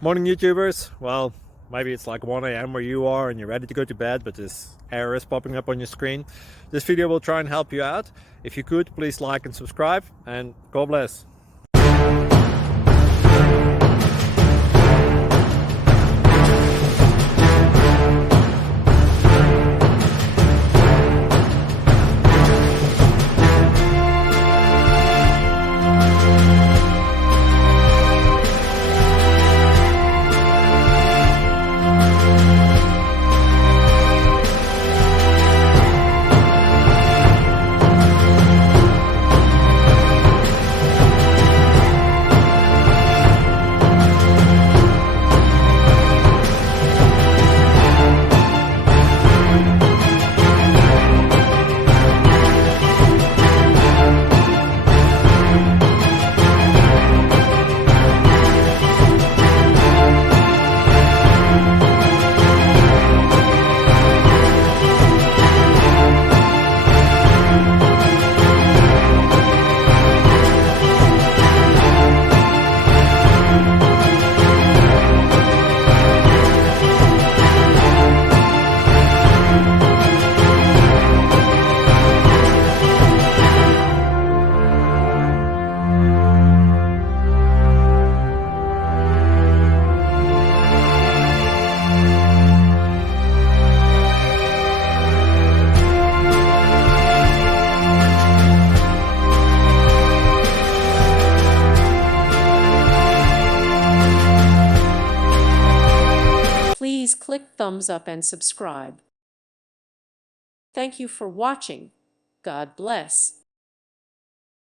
Morning, YouTubers. Well, maybe it's like 1 a.m. where you are and you're ready to go to bed, but this error is popping up on your screen. This video will try and help you out. If you could, please like and subscribe, and God bless. Please click thumbs up and subscribe. Thank you for watching. God bless.